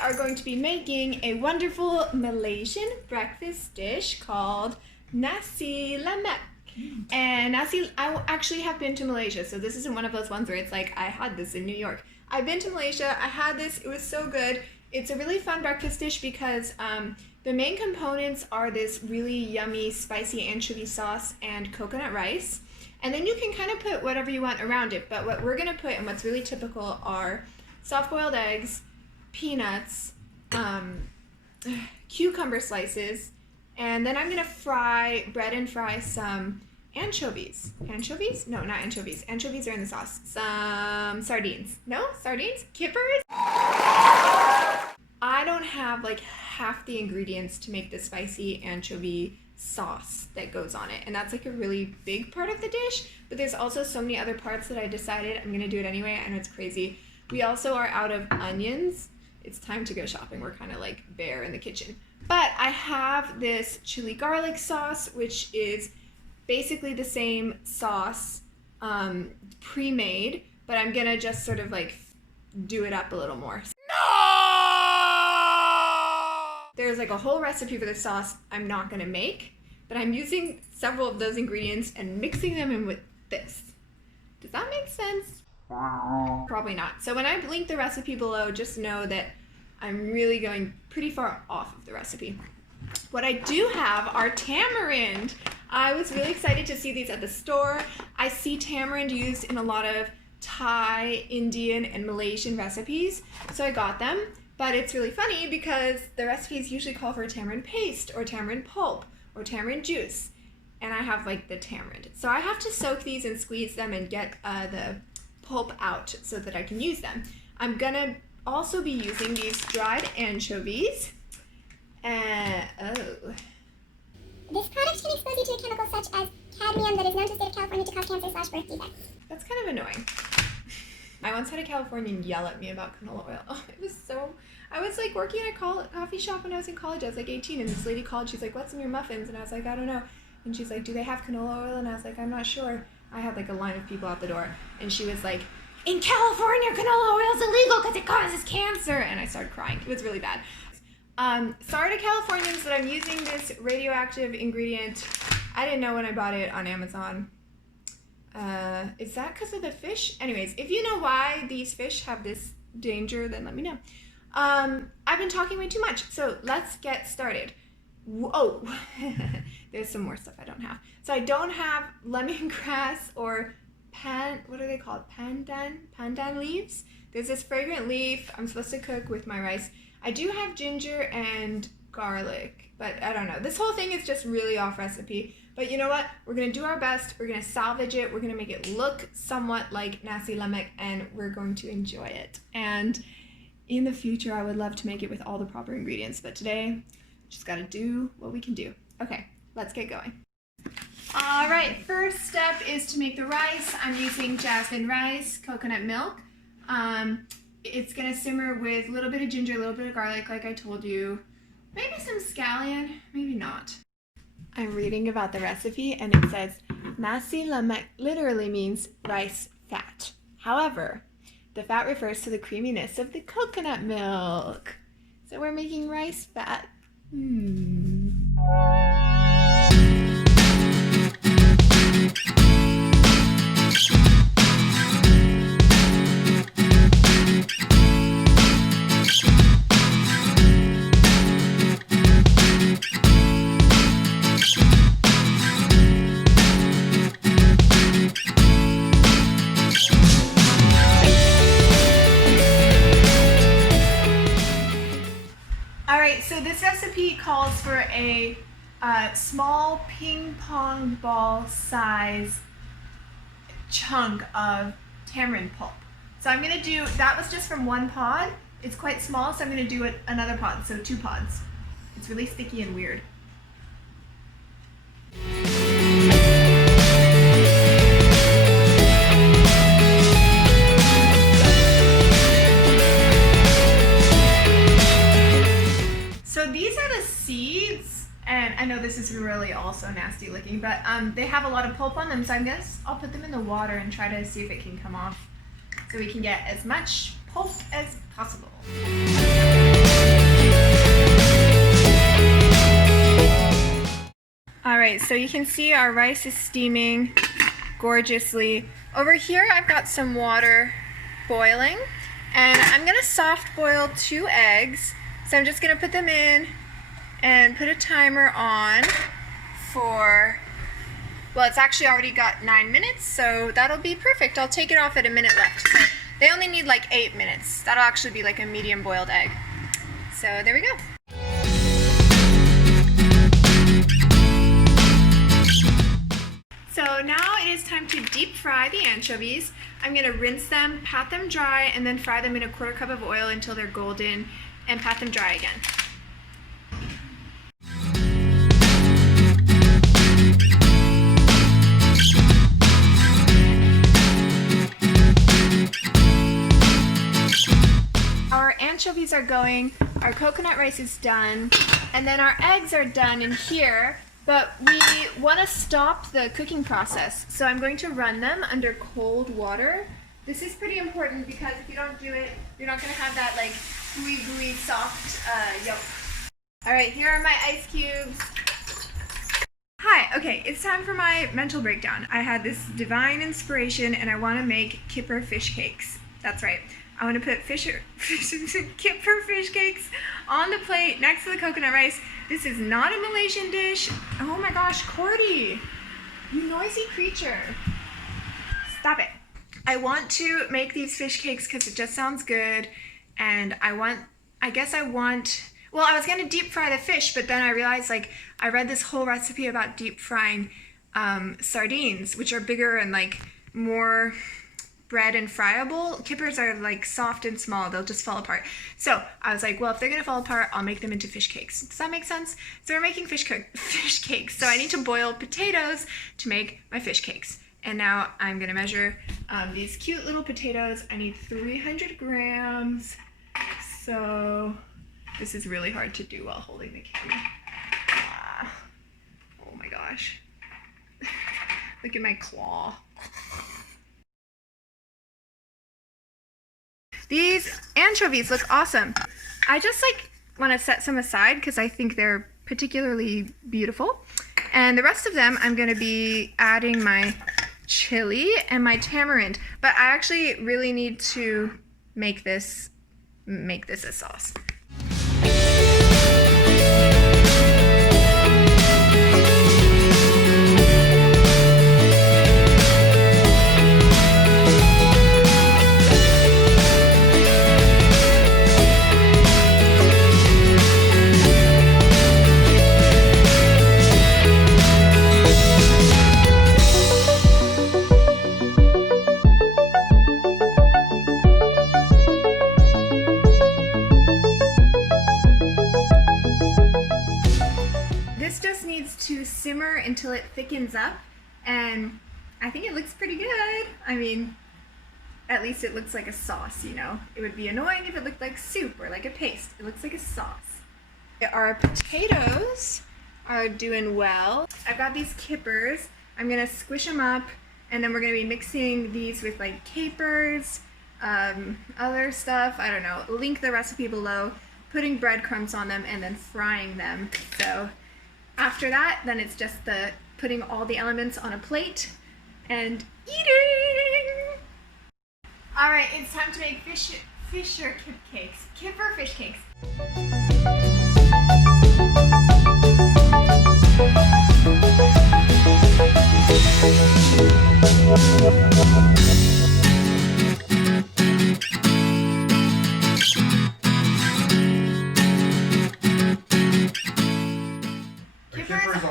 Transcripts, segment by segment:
are going to be making a wonderful Malaysian breakfast dish called Nasi Lemak. And I actually have been to Malaysia, so this isn't one of those ones where it's like, I had this in New York. I've been to Malaysia, I had this, it was so good. It's a really fun breakfast dish because the main components are this really yummy spicy anchovy sauce and coconut rice. And then you can kind of put whatever you want around it, but what we're gonna put and what's really typical are soft-boiled eggs, peanuts, cucumber slices, and then I'm gonna bread and fry some anchovies. Anchovies? No, not anchovies. Anchovies are in the sauce. Some sardines. No? Sardines? Kippers? I don't have like half the ingredients to make the spicy anchovy sauce that goes on it, and that's like a really big part of the dish, but there's also so many other parts that I decided I'm gonna do it anyway. I know it's crazy. We also are out of onions. It's time to go shopping. We're kind of like bare in the kitchen. But I have this chili garlic sauce, which is basically the same sauce pre-made, but I'm gonna just sort of like do it up a little more. There's like a whole recipe for this sauce I'm not gonna make, but I'm using several of those ingredients and mixing them in with this. Does that make sense? Probably not. So when I link the recipe below, just know that I'm really going pretty far off of the recipe. What I do have are tamarind. I was really excited to see these at the store. I see tamarind used in a lot of Thai, Indian, and Malaysian recipes, so I got them. But it's really funny because the recipes usually call for tamarind paste or tamarind pulp or tamarind juice, and I have like the tamarind. So I have to soak these and squeeze them and get the pulp out so that I can use them. I'm gonna also be using these dried anchovies. This product can expose you to a chemical such as cadmium that is known to the state of California to cause cancer/birth defects. That's kind of annoying. I once had a Californian yell at me about canola oil. Oh, it was so... I was like working at a coffee shop when I was in college. I was like 18, and this lady called. She's like, "What's in your muffins?" And I was like, "I don't know." And she's like, "Do they have canola oil?" And I was like, "I'm not sure." I had like a line of people out the door, and she was like, "In California, canola oil is illegal because it causes cancer." And I started crying. It was really bad. Sorry to Californians that I'm using this radioactive ingredient. I didn't know when I bought it on Amazon. Is that because of the fish? Anyways, if you know why these fish have this danger, then let me know. I've been talking way too much, so let's get started. Oh, there's some more stuff I don't have. So I don't have lemongrass or what are they called? Pandan leaves. There's this fragrant leaf I'm supposed to cook with my rice. I do have ginger and garlic, but I don't know. This whole thing is just really off recipe. But you know what? We're gonna do our best. We're gonna salvage it. We're gonna make it look somewhat like Nasi Lemak, and we're going to enjoy it. And in the future, I would love to make it with all the proper ingredients, but today, just gotta do what we can do. Okay, let's get going. All right, first step is to make the rice. I'm using jasmine rice, coconut milk. It's gonna simmer with a little bit of ginger, a little bit of garlic, like I told you. Maybe some scallion, maybe not. I'm reading about the recipe, and it says Nasi Lemak literally means rice fat. However, the fat refers to the creaminess of the coconut milk. So we're making rice fat. So this recipe calls for a small ping pong ball size chunk of tamarind pulp. So I'm gonna do, that was just from one pod. It's quite small, so I'm gonna do another pod, so 2 pods. It's really sticky and weird. So these are the seeds, and I know this is really also nasty looking, but they have a lot of pulp on them, so I'll put them in the water and try to see if it can come off so we can get as much pulp as possible. All right, so you can see our rice is steaming gorgeously. Over here, I've got some water boiling, and I'm gonna soft boil 2 eggs. So I'm just gonna put them in and put a timer on for, well, it's actually already got 9 minutes, so that'll be perfect. I'll take it off at a minute left. So they only need like 8 minutes. That'll actually be like a medium boiled egg. So there we go. So now it is time to deep fry the anchovies. I'm gonna rinse them, pat them dry, and then fry them in a 1/4 cup of oil until they're golden, and pat them dry again. Our anchovies are going, our coconut rice is done, and then our eggs are done in here, but we want to stop the cooking process. So I'm going to run them under cold water. This is pretty important because if you don't do it, you're not going to have that like gooey soft yolk. All right, here are my ice cubes. Hi, okay, it's time for my mental breakdown. I had this divine inspiration and I want to make kipper fish cakes. That's right. I want to put kipper fish cakes on the plate next to the coconut rice. This is not a Malaysian dish. Oh my gosh, Cordy, you noisy creature. Stop it. I want to make these fish cakes because it just sounds good. And I was going to deep fry the fish, but then I realized, like, I read this whole recipe about deep frying sardines, which are bigger and like more bread and friable. Kippers are like soft and small, they'll just fall apart. So I was like, well, if they're gonna fall apart, I'll make them into fish cakes. Does that make sense? So we're making fish cakes. So I need to boil potatoes to make my fish cakes. And now I'm gonna measure these cute little potatoes. I need 300 grams. So this is really hard to do while holding the camera. Oh my gosh. Look at my claw. These anchovies look awesome. I just like want to set some aside because I think they're particularly beautiful. And the rest of them, I'm going to be adding my chili and my tamarind. But I actually really need to make this a sauce. To simmer until it thickens up, and I think it looks pretty good. I mean, at least it looks like a sauce, you know. It would be annoying if it looked like soup or like a paste. It looks like a sauce. Our potatoes are doing well. I've got these kippers. I'm gonna squish them up, and then we're gonna be mixing these with like capers, other stuff, I don't know. Link the recipe below, putting breadcrumbs on them and then frying them. So after that, then it's just putting all the elements on a plate and eating. All right, it's time to make kipper fish cakes.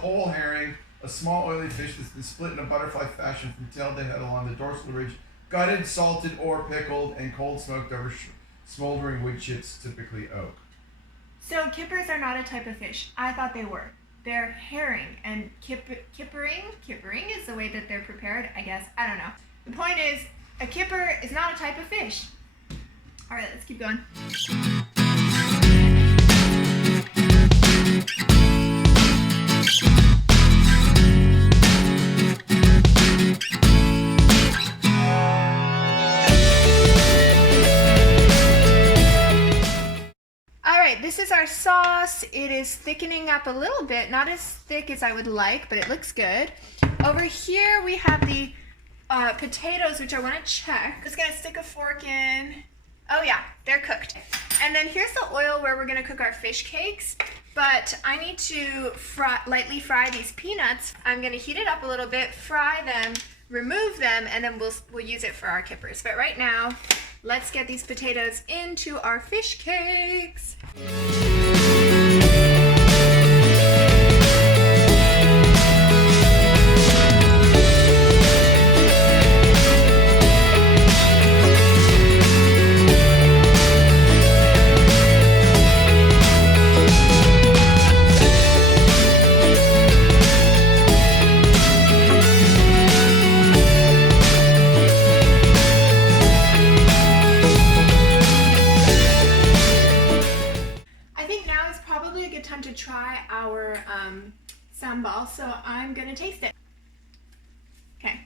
Whole herring, a small oily fish that's been split in a butterfly fashion from tail to head along the dorsal ridge, gutted, salted, or pickled, and cold smoked over smoldering wood chips, typically oak. So kippers are not a type of fish. I thought they were. They're herring, and kippering is the way that they're prepared, I guess. I don't know. The point is, a kipper is not a type of fish. All right, let's keep going. This is our sauce. sauce, it is thickening up a little bit, not as thick as I would like, but it looks good. Over here we have the potatoes, which I want to check. Just gonna stick a fork in. Oh yeah, they're cooked. And then here's the oil where we're gonna cook our fish cakes, but I need to lightly fry these peanuts. I'm gonna heat it up a little bit, fry them, remove them, and then we'll use it for our kippers. But right now, let's get these potatoes into our fish cakes. Time to try our sambal, so I'm gonna taste it. Okay,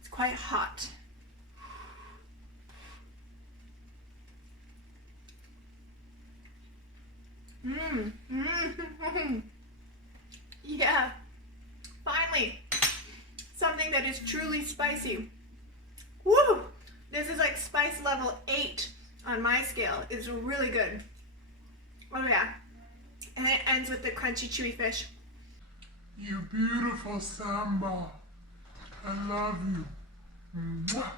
it's quite hot. Yeah, finally something that is truly spicy. Woo! This is like spice level 8 on my scale. It's really good. Oh yeah. And it ends with the crunchy, chewy fish. You beautiful samba. I love you. Mwah.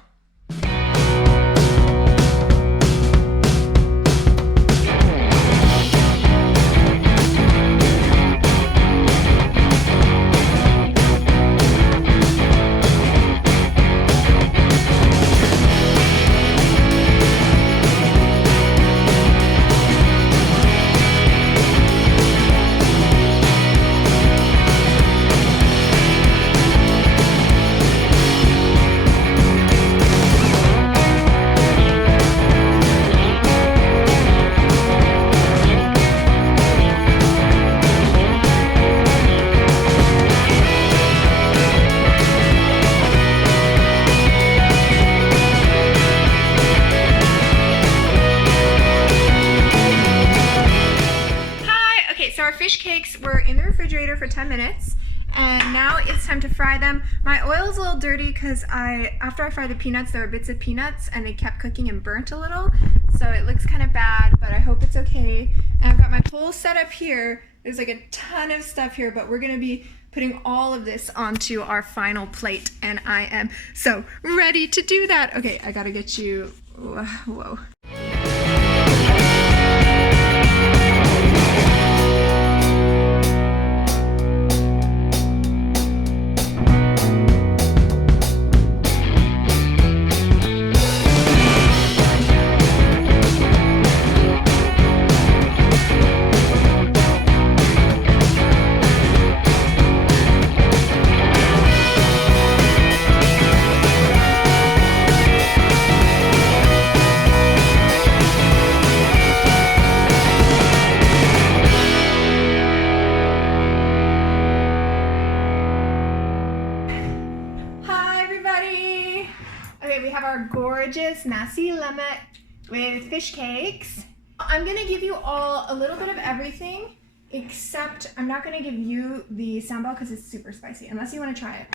Fish cakes were in the refrigerator for 10 minutes and now it's time to fry them. My oil's a little dirty because after I fried the peanuts, there were bits of peanuts and they kept cooking and burnt a little, so it looks kind of bad, but I hope it's okay. And I've got my whole setup here. There's like a ton of stuff here, but we're gonna be putting all of this onto our final plate and I am so ready to do that. Okay, I gotta get you, whoa. We have our gorgeous Nasi Lemak with fish cakes. I'm gonna give you all a little bit of everything, except I'm not gonna give you the sambal because it's super spicy, unless you want to try it.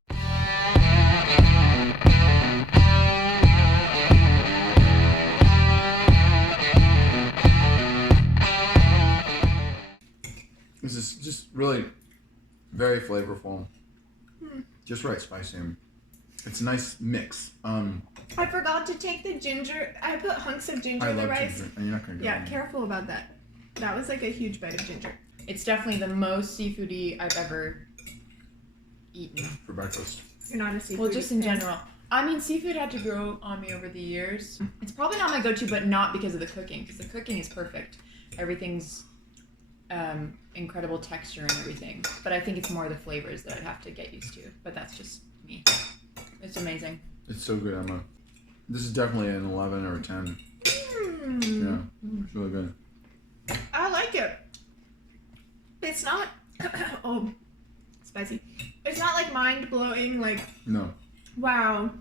This is just really very flavorful. Just right spicy. It's a nice mix. I forgot to take the ginger. I put hunks of ginger in the rice. Ginger, and you're not gonna go Yeah, careful about that. That was like a huge bite of ginger. It's definitely the most seafoody I've ever eaten. For breakfast. You're not a seafood Well, just in fan. general. I mean, seafood had to grow on me over the years. It's probably not my go-to, but not because of the cooking, because the cooking is perfect. Everything's incredible texture and everything. But I think it's more the flavors that I'd have to get used to. But that's just me. It's amazing. It's so good, Emma. This is definitely an 11 or a 10. Yeah, it's really good. I like it. It's not, oh, spicy. It's not like mind-blowing, like, No. wow,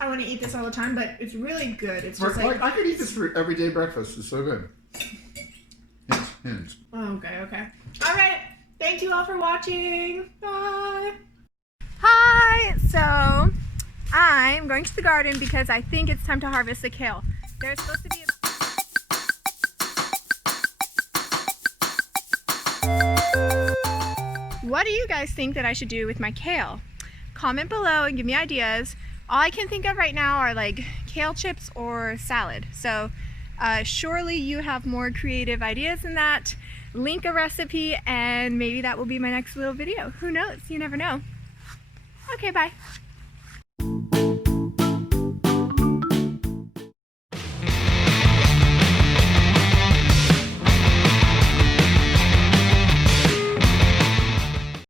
I want to eat this all the time, but it's really good. It's just like I could eat this for everyday breakfast. It's so good. Yes. Hint. Okay, okay. All right. Thank you all for watching. Bye. Hi. So I'm going to the garden because I think it's time to harvest the kale. There's supposed to be What do you guys think that I should do with my kale? Comment below and give me ideas. All I can think of right now are like kale chips or salad. So surely you have more creative ideas than that. Link a recipe and maybe that will be my next little video. Who knows? You never know. Okay, bye.